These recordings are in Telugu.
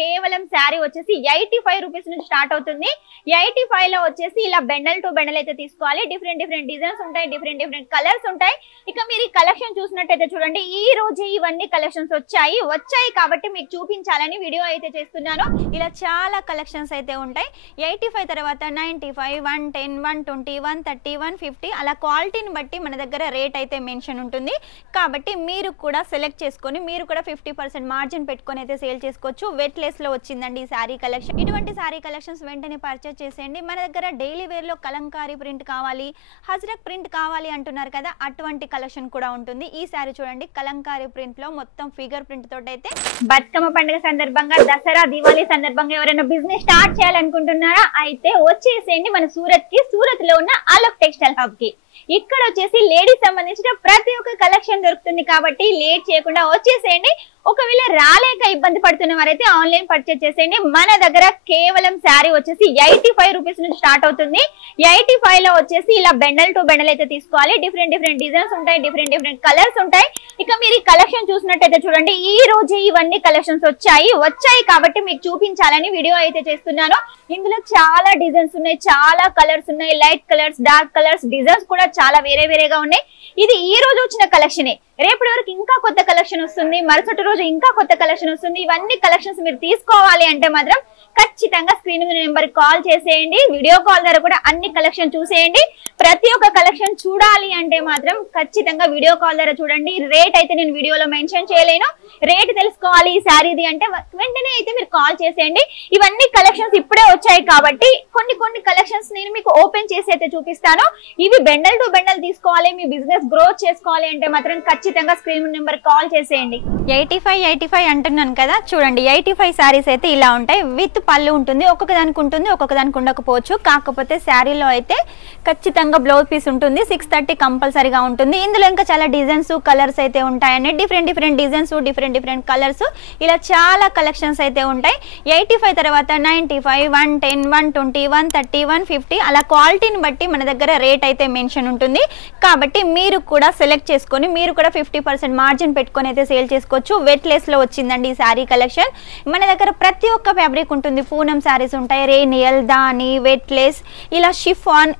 కేవలం శారీ వచ్చేసి 85 రూపీస్ నుంచి స్టార్ట్ అవుతుంది. 85 లో వచ్చేసి ఇలా బెండల్ టు బెండల్ అయితే తీసుకోవాలి. డిఫరెంట్ డిజైన్స్ ఉంటాయి, డిఫరెంట్ కలర్స్ ఉంటాయి. ఇక మీరు ఈ కలెక్షన్ చూసినట్టయితే చూడండి, ఈ రోజు ఇవన్నీ కలెక్షన్స్ వచ్చాయి కాబట్టి మీకు చూపించాలని వీడియో అయితే చేస్తున్నాను. ఇలా చాలా కలెక్షన్స్ అయితే ఉంటాయి. 85 తర్వాత 95, 110, 120, 130, 150 అలా క్వాలిటీని బట్టి మన దగ్గర రేట్ అయితే మెన్షన్ ఉంటుంది. కాబట్టి మీరు కూడా సెలెక్ట్ చేసుకొని మీరు కూడా 50% మార్జిన్ పెట్టుకొని అయితే సేల్ చేసుకోవచ్చు. వెట్లెస్ లో వచ్చిందండి ఈ సారీ కలెక్షన్. ఇటువంటి సారీ కలెక్షన్స్ వెంటనే పర్చేస్ చేసేయండి. మన దగ్గర డైలీ వేర్ లో కలంకారీ ప్రింట్ కావాలి, హజ్రక్ ప్రింట్ కావాలి అంటున్నారు కదా, అటువంటి కలెక్షన్ కూడా ఉంటుంది. ఈ సారీ చూడండి, కలంకారీ ప్రింట్ లో మొత్తం ఫిగర్ ప్రింట్ తోటి అయితే బతుకమ్మ పండుగ సందర్భంగా, దసరా దివాళీ సందర్భంగా ఎవరైనా బిజినెస్ స్టార్ట్ చేయాలనుకుంటున్నారా అయితే వచ్చేసేయండి మన సూరత్ లో ఉన్న ఆలఫ్ టెక్స్టైల్ హబ్ కి. ఇక్కడ వచ్చేసి లేడీస్ సంబంధించిన ప్రతి ఒక్క కలెక్షన్ దొరుకుతుంది కాబట్టి లేట్ చేయకుండా వచ్చేసేయండి. ఒకవేళ రాలేక ఇబ్బంది పడుతున్న వారైతే ఆన్లైన్ పర్చేస్ చేసేయండి. మన దగ్గర కేవలం శారీ వచ్చేసి 85 రూపీస్ నుంచి స్టార్ట్ అవుతుంది. 85 లో వచ్చేసి ఇలా బెండల్ టు బెండల్ అయితే తీసుకోవాలి. డిఫరెంట్ డిజైన్స్ ఉంటాయి, డిఫరెంట్ కలర్స్ ఉంటాయి. ఇక మీరు ఈ కలెక్షన్ చూసినట్టయితే చూడండి, ఈ రోజు ఇవన్నీ కలెక్షన్స్ వచ్చాయి కాబట్టి మీకు చూపించాలని వీడియో అయితే చేస్తున్నాను. ఇందులో చాలా డిజైన్స్ ఉన్నాయి, చాలా కలర్స్ ఉన్నాయి, light colours, dark colours, designs కూడా చాలా వేరేగా ఉన్నాయి. ఇది ఈ రోజు వచ్చిన కలెక్షనే. రేపటి వరకు ఇంకా కొత్త కలెక్షన్ వస్తుంది, మరుసటి రోజు ఇంకా కొత్త కలెక్షన్ వస్తుంది. ఇవన్నీ కలెక్షన్స్ మీరు తీసుకోవాలి అంటే మాత్రం ఖచ్చితంగా స్క్రీన్ మీద నెంబర్ కాల్ చేసేయండి. వీడియో కాల్ ద్వారా కూడా అన్ని కలెక్షన్ చూసేయండి. ప్రతి ఒక్క కలెక్షన్ చూడాలి అంటే మాత్రం ఖచ్చితంగా వీడియో కాల్ ద్వారా చూడండి. రేట్ అయితే నేను వీడియోలో మెన్షన్ చేయలేను. రేట్ తెలుసుకోవాలి ఈ శారీది అంటే వెంటనే అయితే మీరు కాల్ చేసేయండి. ఇవన్నీ కలెక్షన్స్ ఇప్పుడే వచ్చాయి కాబట్టి కొన్ని కలెక్షన్స్ నేను మీకు ఓపెన్ చేసి అయితే చూపిస్తాను. ఇవి బెండల్ టు బెండల్ తీసుకోవాలి, మీ బిజినెస్ గ్రోత్ చేసుకోవాలి అంటే మాత్రం ఖచ్చితంగా స్క్రీన్ నెంబర్ కాల్ చేసేయండి. 85 అంటున్నాను కదా, చూడండి 85 శారీస్ అయితే ఇలా ఉంటాయి. విత్ పళ్ళు ఉంటుంది, ఒక్కొక్క దానికి ఉంటుంది, ఒక్కొక్క దానికి ఉండకపోవచ్చు. కాకపోతే శారీలో అయితే ఖచ్చితంగా బ్లౌజ్ పీస్ ఉంటుంది. 630 కంపల్సరీగా ఉంటుంది. ఇందులో ఇంకా చాలా డిజైన్స్, కలర్స్ అయితే ఉంటాయని డిఫరెంట్ డిజైన్స్, డిఫరెంట్ కలర్స్, ఇలా చాలా కలెక్షన్స్ అయితే ఉంటాయి. 85 తర్వాత 95, 110, 120, 130, 150 అలా క్వాలిటీని బట్టి మన దగ్గర రేట్ అయితే మెన్షన్ ఉంటుంది. కాబట్టి మీరు కూడా సెలెక్ట్ చేసుకొని మీరు కూడా 50% మార్జిన్ పెట్టుకొని అయితే సేల్ చేసుకోవచ్చు. వెట్లెస్ లో వచ్చిందండి ఈ శారీ కలెక్షన్. మన దగ్గర ప్రతి ఒక్క ఫ్యాబ్రిక్ ఉంటుంది. పూనం శారీస్ ఉంటాయి, రేనియల్, దాని, వెట్లెస్, ఇలా షిఫాన్,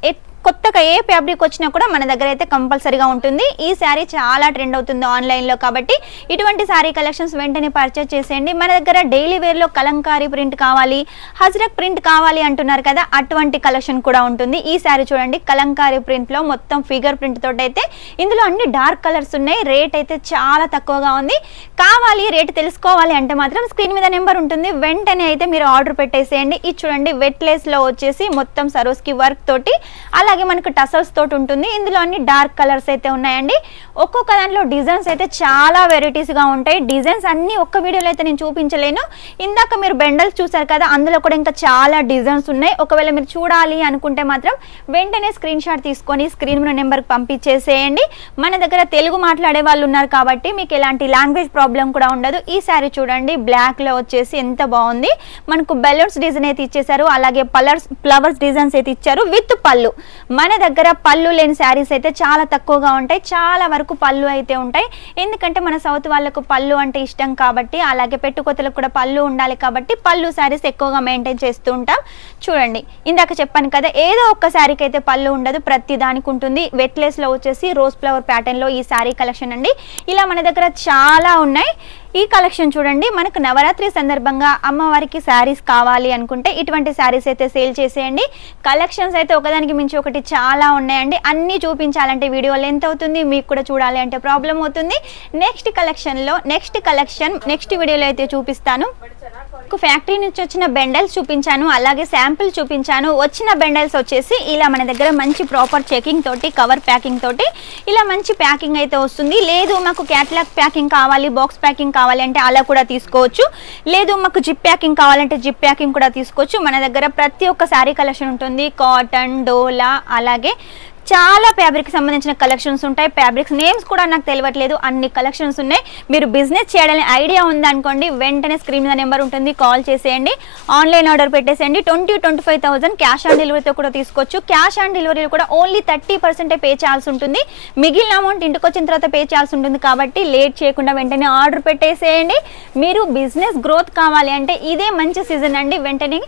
కొత్తగా ఏ ఫ్యాబ్రిక్ వచ్చినా కూడా మన దగ్గర అయితే కంపల్సరీగా ఉంటుంది. ఈ శారీ చాలా ట్రెండ్ అవుతుంది ఆన్లైన్లో కాబట్టి ఇటువంటి శారీ కలెక్షన్స్ వెంటనే పర్చేస్ చేసేయండి. మన దగ్గర డైలీ వేర్లో కలంకారీ ప్రింట్ కావాలి, హజ్రక్ ప్రింట్ కావాలి అంటున్నారు కదా, అటువంటి కలెక్షన్ కూడా ఉంటుంది. ఈ శారీ చూడండి, కలంకారీ ప్రింట్లో మొత్తం ఫిగర్ ప్రింట్ తోటి అయితే ఇందులో అన్ని డార్క్ కలర్స్ ఉన్నాయి. రేట్ అయితే చాలా తక్కువగా ఉంది. కావాలి రేట్ తెలుసుకోవాలి అంటే మాత్రం స్క్రీన్ మీద నెంబర్ ఉంటుంది, వెంటనే అయితే మీరు ఆర్డర్ పెట్టేసేయండి. ఇది చూడండి, వెట్లెస్లో వచ్చేసి మొత్తం సరోస్కి వర్క్ తోటి అలాగే మనకు టసల్స్ తోటి ఉంటుంది. ఇందులో అన్ని డార్క్ కలర్స్ అయితే ఉన్నాయండి. ఒక్కొక్క దాంట్లో డిజైన్స్ అయితే చాలా వెరైటీస్ గా ఉంటాయి. డిజైన్స్ అన్ని ఒక్క వీడియోలో అయితే నేను చూపించలేను. ఇందాక మీరు బెండల్స్ చూసారు కదా, అందులో కూడా ఇంకా చాలా డిజైన్స్ ఉన్నాయి. ఒకవేళ మీరు చూడాలి అనుకుంటే మాత్రం వెంటనే స్క్రీన్ షాట్ తీసుకొని స్క్రీన్ మీద నెంబర్కి పంపించేసేయండి. మన దగ్గర తెలుగు మాట్లాడే వాళ్ళు ఉన్నారు కాబట్టి మీకు ఎలాంటి లాంగ్వేజ్ ప్రాబ్లం కూడా ఉండదు. ఈ శారీ చూడండి, బ్లాక్ లో వచ్చేసి ఎంత బాగుంది. మనకు బెలూన్స్ డిజైన్ అయితే ఇచ్చేసారు, అలాగే ఫ్లవర్స్ డిజైన్స్ అయితే ఇచ్చారు విత్ పళ్ళు. మన దగ్గర పళ్ళు లేని శారీస్ అయితే చాలా తక్కువగా ఉంటాయి. చాలా వరకు పళ్ళు అయితే ఉంటాయి. ఎందుకంటే మన సౌత్ వాళ్ళకు పళ్ళు అంటే ఇష్టం కాబట్టి, అలాగే పెట్టుకోతలకు కూడా పళ్ళు ఉండాలి కాబట్టి పళ్ళు శారీస్ ఎక్కువగా మెయింటైన్ చేస్తూ ఉంటాం. చూడండి, ఇందాక చెప్పాను కదా, ఏదో ఒక్క శారీకి అయితే పళ్ళు ఉండదు, ప్రతి దానికి ఉంటుంది. వెట్లెస్ లో వచ్చేసి రోజ్ ఫ్లవర్ ప్యాటర్న్ లో ఈ శారీ కలెక్షన్ అండి. ఇలా మన దగ్గర చాలా ఉన్నాయి. ఈ కలెక్షన్ చూడండి, మనకు నవరాత్రి సందర్భంగా అమ్మవారికి శారీస్ కావాలి అనుకుంటే ఇటువంటి శారీస్ అయితే సేల్ చేసేయండి. కలెక్షన్స్ అయితే ఒకదానికి మించి ఒకటి చాలా ఉన్నాయండి. అన్నీ చూపించాలంటే వీడియో లెంత్ అవుతుంది, మీకు కూడా చూడాలి అంటే ప్రాబ్లం అవుతుంది. నెక్స్ట్ కలెక్షన్ నెక్స్ట్ వీడియోలో అయితే చూపిస్తాను. ఫ్యాక్టరీ నుంచి వచ్చిన బెండల్స్ చూపించాను, అలాగే శాంపిల్ చూపించాను. వచ్చిన బెండల్స్ వచ్చేసి ఇలా మన దగ్గర మంచి ప్రాపర్ చెకింగ్ తోటి, కవర్ ప్యాకింగ్ తోటి ఇలా మంచి ప్యాకింగ్ అయితే వస్తుంది. లేదు మాకు క్యాటలాగ్ ప్యాకింగ్ కావాలి, బాక్స్ ప్యాకింగ్ కావాలి అంటే అలా కూడా తీసుకోవచ్చు. లేదు మాకు జిప్ ప్యాకింగ్ కావాలంటే జిప్ ప్యాకింగ్ కూడా తీసుకోవచ్చు. మన దగ్గర ప్రతి ఒక్క శారీ కలెక్షన్ ఉంటుంది. కాటన్, డోలా, అలాగే చాలా ఫ్యాబ్రిక్ సంబంధించిన కలెక్షన్స్ ఉంటాయి. ఫ్యాబ్రిక్స్ నేమ్స్ కూడా నాకు తెలియట్లేదు, అన్ని కలెక్షన్స్ ఉన్నాయి. మీరు బిజినెస్ చేయాలని ఐడియా ఉందనుకోండి, వెంటనే స్క్రీన్ మీద నెంబర్ ఉంటుంది, కాల్ చేసేయండి, ఆన్లైన్ ఆర్డర్ పెట్టేసేయండి. 20-25,000 క్యాష్ ఆన్ డెలివరీతో కూడా తీసుకోవచ్చు. క్యాష్ ఆన్ డెలివరీలో కూడా ఓన్లీ 30% పే చేయాల్సి ఉంటుంది. మిగిలిన అమౌంట్ ఇంటికి వచ్చిన తర్వాత పే చేయాల్సి ఉంటుంది. కాబట్టి లేట్ చేయకుండా వెంటనే ఆర్డర్ పెట్టేసేయండి. మీరు బిజినెస్ గ్రోత్ కావాలి అంటే ఇదే మంచి సీజన్ అండి, వెంటనే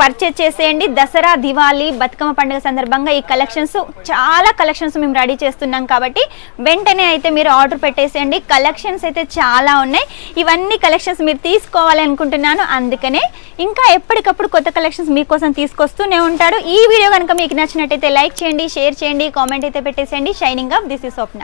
పర్చేజ్ చేసేయండి. దసరా, దివాళీ, బతుకమ్మ పండుగ సందర్భంగా ఈ కలెక్షన్స్, చాలా కలెక్షన్స్ మేము రెడీ చేస్తున్నాం కాబట్టి వెంటనే అయితే మీరు ఆర్డర్ పెట్టేసేయండి. కలెక్షన్స్ అయితే చాలా ఉన్నాయి. ఇవన్నీ కలెక్షన్స్ మీరు తీసుకోవాలి అనుకుంటున్నాను, అందుకనే ఇంకా ఎప్పటికప్పుడు కొత్త కలెక్షన్స్ మీకోసం తీసుకొస్తూనే ఉంటాడు. ఈ వీడియో కనుక మీకు నచ్చినట్టయితే లైక్ చేయండి, షేర్ చేయండి, కామెంట్ అయితే పెట్టేసేయండి. Shining up, this is Swapna.